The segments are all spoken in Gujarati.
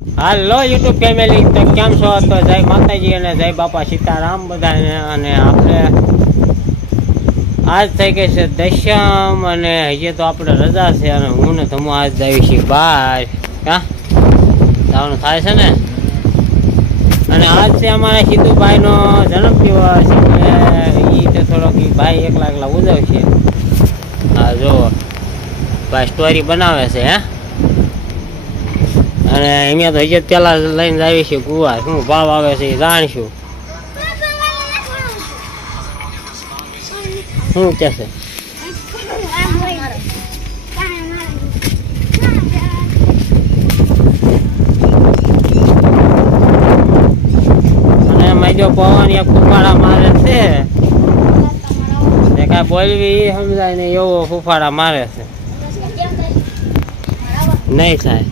હાલો યુટ્યુબ ફેમિલી, તો કેમ છો? તો જય માતાજી અને જય બાપા સીતારામ બધાને. અને આપણે આજ થઈ ગઈ છે દશમ અને હજી તો આપણે રજા છે અને હું ને તમે આજ આવી છીએ બહાર. ક્યાં જવાનું થાય છે ને? અને આજ છે અમારા સિદ્ધુભાઈનો જન્મદિવસ. એ તો થોડોક ભાઈ એકલા ઉજવશે. હા જો ભાઈ સ્ટોરી બનાવે છે. અને અહીંયા તો હજી પેલા લઈને આવી છે ગુવાર. શું ભાવ આવે છે એ જાણીશું. શું કે છે? અને એમાં જો પવન એક ફૂફાડા મારે છે, કાંઈ બોલવી એ સમજાય ને એવો ફૂફાડા મારે છે. નહીં થાય,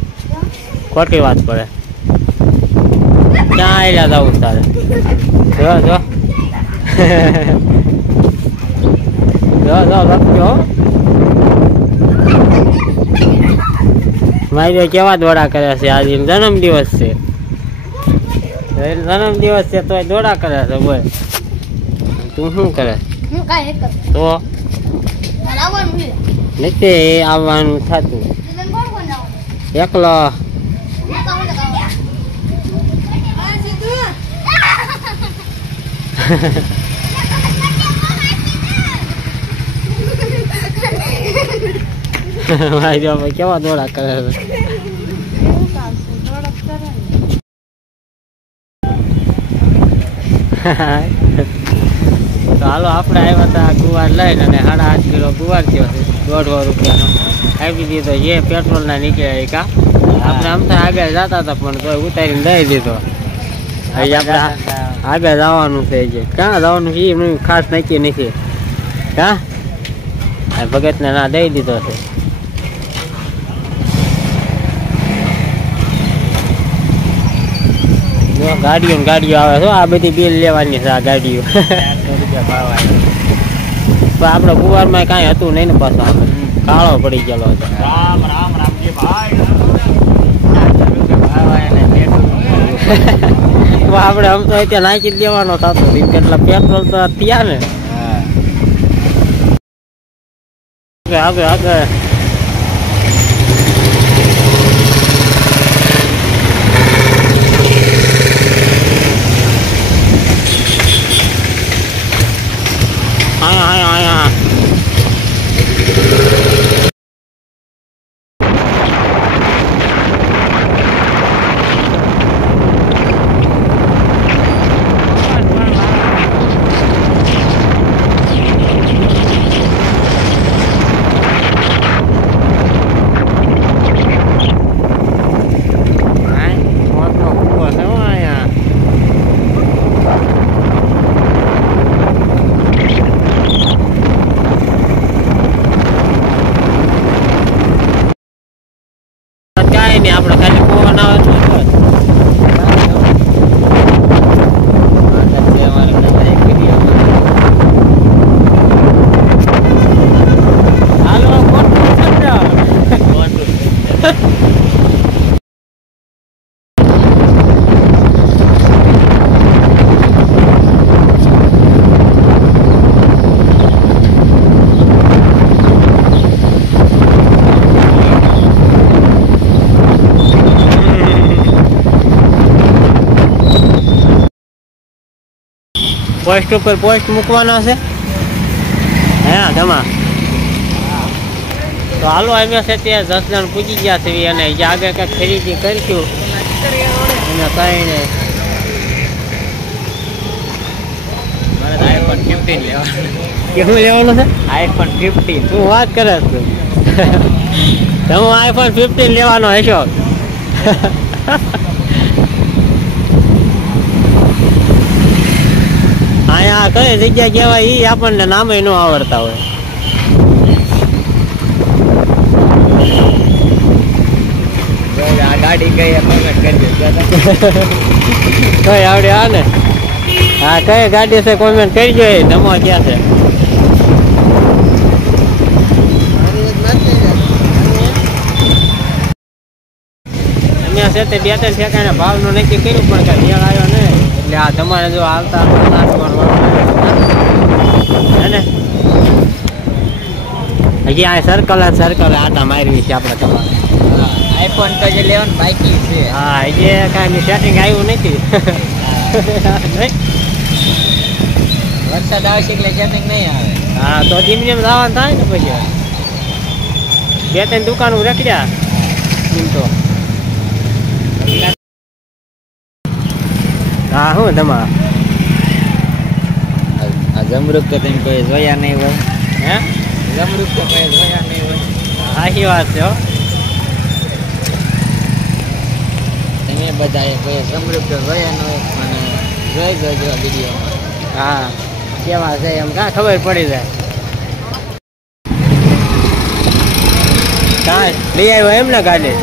ખોટી વાત પડે. ક્યાં આવેલા જવું તારે? જો જો લખજો. મારી કેવા દોડા કરે છે. આજે જન્મદિવસ છે. જન્મદિવસ છે તો દોડા કરે છે. બોલ તું શું કરે? તો નથી આવવાનું થતું એકલો. કેવા દોડા કરે છે. તો હાલો આપણે આવ્યા હતા ગુવાર લઈને અને 8.5 કિલો ગુવાર થયો છે. 1.5 રૂપિયાનો આપી દીધો. જે પેટ્રોલ ના નીકળ્યા કા આપણે આમ તો આગળ જતા હતા પણ તો ઉતારીને દઈ દીધો. હજી આપણે આગળ જવાનું છે. જે ક્યાં જવાનું છે એનું ખાસ નક્કી નથી. કા ભગતને ના દઈ દીધો છે. ગાડીઓ આવે છે. આ બધી બિલ લેવાની છે. આ ગાડીઓ આપડે ગુવારમાં કાંઈ હતું નહીં ને પાછો કાળો પડી ગયેલો હતો. આપડે આમ તો ત્યાં નાખી જ દેવાનો થતો. કેટલા પેટ્રોલ તો ત્યાં ને આગળ આપણે ખાલી પવન આવે તો પોસ્ટ ઉપર પોસ્ટ મૂકવાનો છે. હા જમા. તો હાલો અમે છે તે 10 જણ પૂજી ગયા છે અને આગળ કંઈક ખરીદી કરીશું. અને કઈ નહીં, iPhone 15 લેવાનું. કેવું લેવાનું છે? iPhone 15. તું વાત કરે છું. હું iPhone 15 લેવાનો હશો. અહીંયા કઈ જગ્યા કહેવાય એ આપણને નામે ન આવડતા હોય. આ ગાડી કઈ કોમેન્ટ કરજો. કઈ આવડે? હા ને, હા કઈ ગાડી છે કોમેન્ટ કરજો. એ નમો ક્યાં છે? મેં છે તે 2-3 ઠેકાણે ભાવનું નક્કી કર્યું પણ કાંઈ મેળ આવ્યો નહીં. એટલે આ તમારે જો હાલતા હે ને હજી આ સર્કલ આટા મારવી છે આપણે તમારે. આઈફોન તો જે લેવાનું બાકી છે. હા હજી કાંઈ સેટિંગ આવ્યું નથી. વરસાદ આવશે એટલે સેટિંગ નહીં આવે. હા તો ધીમે ધીમે જવાનું થાય ને પછી 2-3 દુકાનો રખડ્યા એમ તો. હા શું તમારે આ જમરૂક તો તમે કોઈ જોયા નહીં હોય. હે જમરૂક તો કોઈ જોયા નહીં હોય. સાચી વાત છે હો. તમે બધાએ કોઈ જમરૂક તો જોયા ન હોય પણ જોઈ જોજો વિડીયોમાં. હા કેવા છે એમ કાં ખબર પડી જાય. કાંઈ લઈ આવ્યો એમ ને ગાડી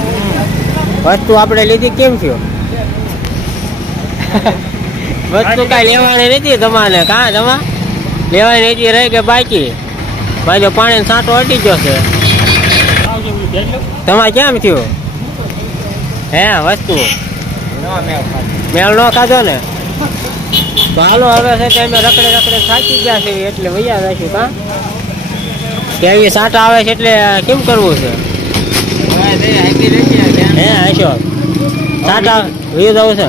વસ્તુ આપણે લીધી કેમ થયો. વસ્તુ કાંઈ લેવાની નથી તમારે. કાં તમા લેવાની નથી રહી કે બાકી ભાઈ પાણી છાંટો અટી ગયો છે. તમારે કેમ થયું હે વસ્તુ મેળ ન ખાધો ને તો હાલો હવે છે કે અમે રખડે થાકી ગયા છે એટલે વૈયા જઈશું. કાં કે એવી સાંટા આવે છે એટલે કેમ કરવું છે હે હશો સાંટા વૈયું જવું છે.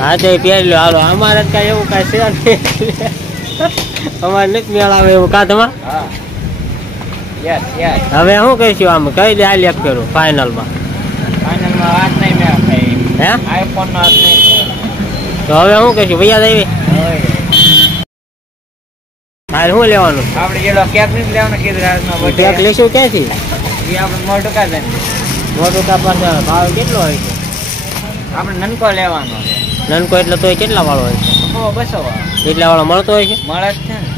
હા તો પહેરી લો હાલો. અમારે કાંઈ એવું કાંઈ છે નહીં અમારે નથી મેળ આવે એવું. કાં તમારે હવે શું કહીશું આમ કઈ દે હાલ એક કરું ફાઇનલમાં વાત નહીં મેં હે આઈફોન નો વાત નહીં. તો હવે શું કહીશું ભૈયા દેવી હાલ શું લેવાનું આપણે જેલો કેક નથી લેવાનો કીધું રાજનો કેક લઈશું ક્યાંથી એ આપણે મોટું કા જાય મોટું કા પાસે ભાવ કેટલો હોય છે. આપણે નનકો લેવાનો છે. નનકો એટલે તો કેટલા વાળો હોય છે. 200 એટલા વાળો મળતો હોય છે. મળે જ છે ને.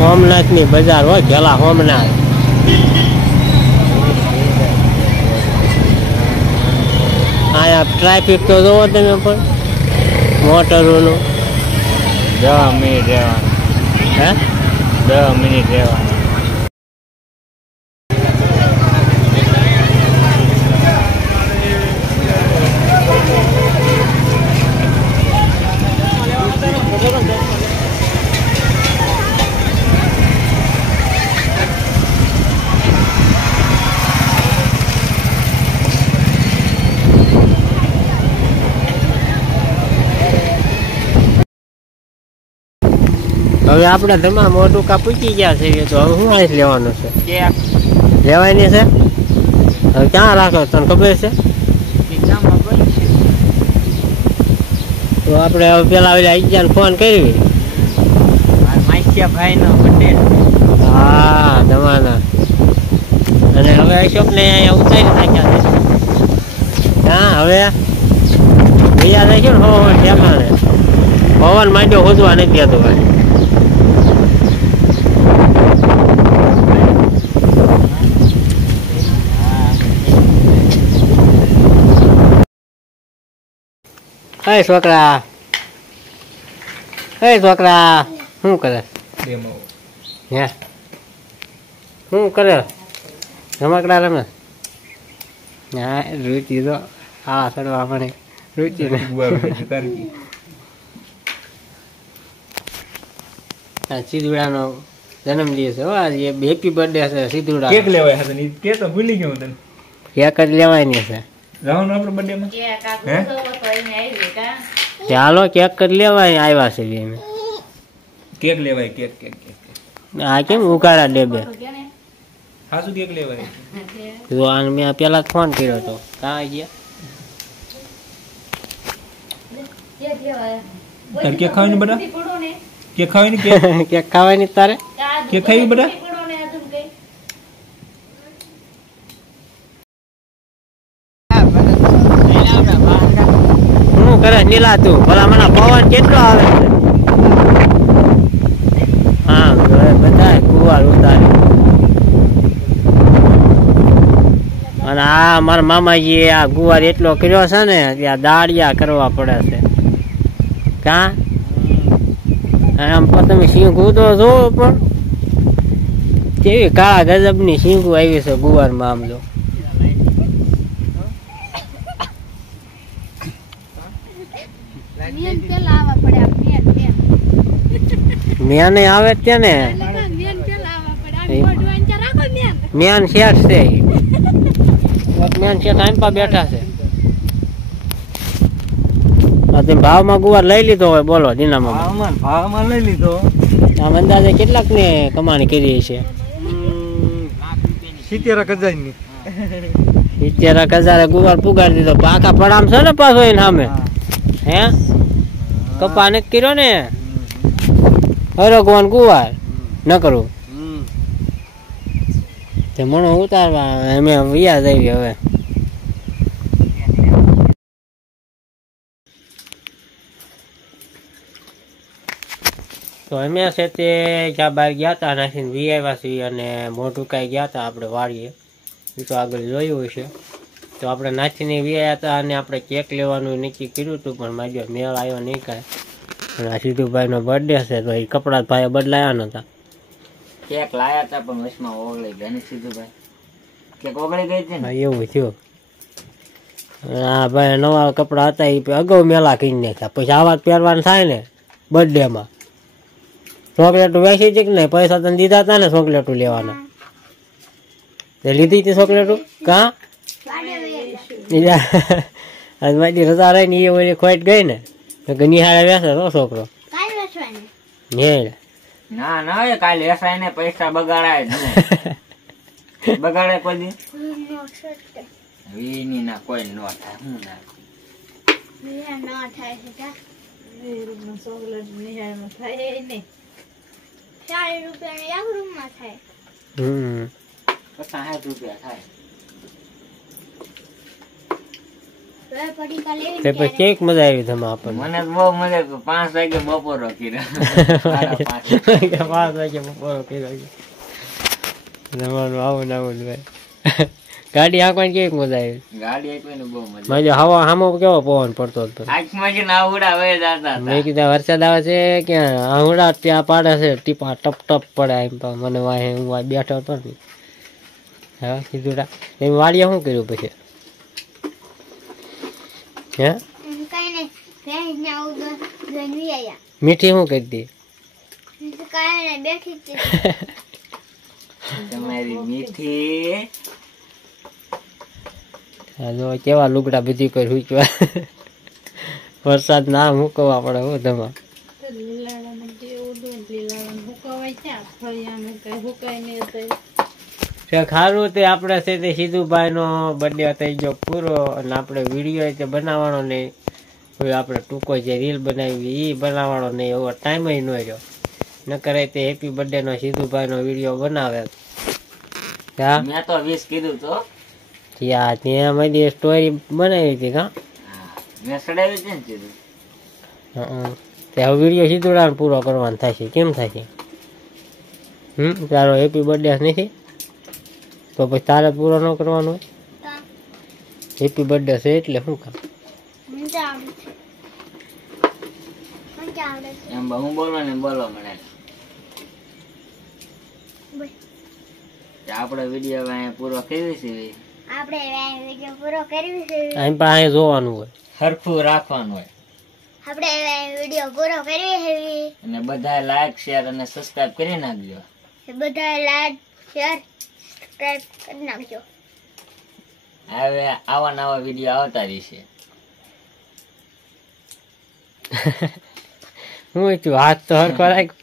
સોમનાથ ની બજાર હોય પેલા સોમનાથ અહીંયા ટ્રાફિક તો જોવો તમે પણ મોટરોનું 10 મિનિટ રહેવાનું. હે 10 મિનિટ રહેવાનું. હવે આપણે તમામ મોટું કા પૂછી ગયા છે તો હવે શું આઈસ લેવાનું છે કેક લેવાની છે. હવે ક્યાં રાખો તને ખબર છે તો આપણે હવે પેલા આઈજાને ફોન કરવી. ભાઈ નો બર્થડે. હા તમારા અને હવે અશોક ને અહીંયા ઉતારી નાખ્યા છે. હા હવે ભૈયા થાય છે ને ઠેકાણે પવન માંડ્યો હોદવા નથી દેતો ભાઈ. હે છોકરા શું કરે હે શું કરે રમકડા રમે. હા રુચિ તો આ ચડવા મને રુચિ ને સિદ્ધુડાનો જન્મદિવસ હો આજે હેપી બર્થડે છે સિદ્ધુડા. કેક લેવાય હતા ને તે તો ભૂલી ગયો તને. કેક જ લેવાની છે. રાવણ આપણે બર્થડે માં હે ચાલો કેક જ લેવાય આવ્યા છે અમે. કેક લેવાય કેક કેક કેક આ કેમ ઉગાડા ડેબે હા શું કેક લેવાય તો આ મેં પેલા ફોન કર્યો હતો. કાં ગયા તારે કેક ખાવાની બેટા કેક ખાવાની કેક ખાવાની તારે કેક ખાવી બેટા શું કરે નીલા તું ભલા મને પવન કેટલો આવે છે હા બધા કુવાર ઉતારે અને આ મારા મામાજી આ ગુવાર એટલો કર્યો છે ને ત્યાં દાળિયા કરવા પડે છે કા આમ તમે શીંગું તો જોવો પણ કેવી કાળા ગજબની શીંગું આવી છે ગુવારમાં આમ જો મેન આવે ત્યાં ને મેન શેઠ છે મેન શેઠ ટાઈમ પર બેઠા છે તમે ભાવમાં ગુવાર લઈ લીધો હોય બોલો દીનામાં ભાવમાં લઈ લીધો આમ અંદાજે કેટલાક ને કમાણી કરી છે 70,000 ગુવાર પુગાડી દીધો પાકા પડામ છે ને પાછો એને સામે હે કપા ને કર્યો ને હરગવાન ગુવાર ન કરું તે મણો ઉતારવા અમે વ્યાજ આવી હવે તો અમે છે તે જ્યાં બહાર ગયા હતા નાસીને વી આવ્યા છીએ અને મોઢું કાંઈ ગયા હતા આપણે વાળીએ એ તો આગળ જોયું હશે તો આપણે નાચીને વી આવ્યા હતા અને આપણે કેક લેવાનું નક્કી કર્યું હતું પણ મારી મેળ આવ્યો નહીં કાંઈ અને આ સિદ્ધુભાઈનો બર્થડે છે તો એ કપડાં ભાઈએ બદલાયા નહોતા કેક લાયા હતા પણ વચમાં ઓગળી ગયા ને સીધુભાઈ કેક ઓગળી ગઈ હતી ને એવું થયું હા ભાઈ નવા કપડાં હતા એ અગાઉ મેલા કરી નાખ્યા પછી આવા પહેરવાનું થાય ને બર્થડેમાં ચોકલેટો વેચી હતી કે નહીં પૈસા તને દીધા હતા ને ચોકલેટો લેવાના તે લીધી હતી ચોકલેટો કા મારી રજા રહી ને એ ઓલી ખોટ ગઈ ને નિહાળે વેસે તો છોકરો ના ના એ કાલે એસઆઈ ને પૈસા બગાડાય જ નહીં બગાડે કોઈ દી વીની ના કોઈ નો થાય હું ના થાય છે ચોકલેટ નિહાળમાં થાય નહીં 40 રૂપિયા એક રૂમમાં થાય 60 રૂપિયા થાય કેક મજા આવી તમે આપણને મને બહુ મજા 5 વાગે બપોરો કર્યો 5 વાગે બપોરો કર્યો આવું ભાઈ ગાડી આંકવાની કેવી મજા આવી ગાડી આંકવાની બહુ મજા માજો હવા હામો કેવો પવન પડતો હતો આંખમાં જે નાવડા વહી જતા હતા મેં કીધું વરસાદ આવે છે કે આવડા ત્યાં પાડે છે ટીપા ટપ ટપ પડે એમ મને વાહે હું બેઠો હતો ને હા કીધું એમ વાડીએ શું કર્યું પછી હે મીઠી શું કરી દી તમારી મીઠી જો કેવા લુગડા બધી કોઈ રૂચવા વરસાદ ના મૂકવા પડે હું તમારે ખારું તે આપણે છે તે સિદ્ધુભાઈ નો બર્થડે થઈ ગયો પૂરો અને આપણે વિડીયો તે બનાવવાનો નહીં કોઈ આપણે ટૂંકો જે રીલ બનાવી એ બનાવવાનો નહીં એવો ટાઈમ ન રહ્યો ન કરે તે હેપી બર્થડે નો સિદ્ધુભાઈ નો વિડીયો બનાવે મેં તો 20 કીધું તો ત્યાં મારી સ્ટોરી બનાવી હતી કા મેં સડાવી છે ને સીધું ત્યાં વિડીયો સિદ્ધુડાને પૂરો કરવાનો થાય છે કેમ થાય છે તારો હેપી બર્થડે નથી તો પછી તારે પૂરો ન કરવાનો હોય હેપી બર્થડે છે એટલે શું કામ એમ હું બોલો ને બોલો મને આપણે વિડીયો અહીંયા પૂરો કરવી છે અહીં પાસે જોવાનું હોય સરખું રાખવાનું હોય આપણે વિડીયો પૂરો કરવી છે અને બધા લાઈક શેર અને સબસ્ક્રાઇબ કરી નાખજો બધા લાઈક શેર સબસ્ક્રાઇબ કરી નાખજો હવે આવા નવા વિડીયો આવતા રહેશે હું છું હાથ તો હરખો રાખ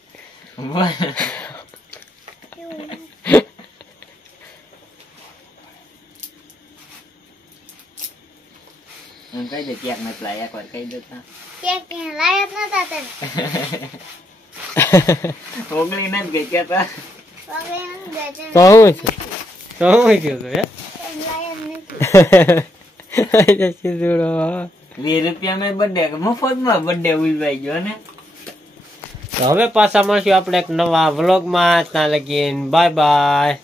કહી દે ક્યાંક નતલા એકવાર કહી દેતા કેક લાયક નતા તમે ઓગળી નથી ગઈ કેતા પગલે ન દેજે તો હું છે તો હું થયું તો હે લાયક નથી સીધુડો 20 રૂપિયા મેં બર્થડે મફત માં બર્થડે ઉજવાઈ ગયો ને તો હવે પાછા મળશું આપણે એક નવા વ્લોગમાં. ત્યાં લગીને બાય બાય.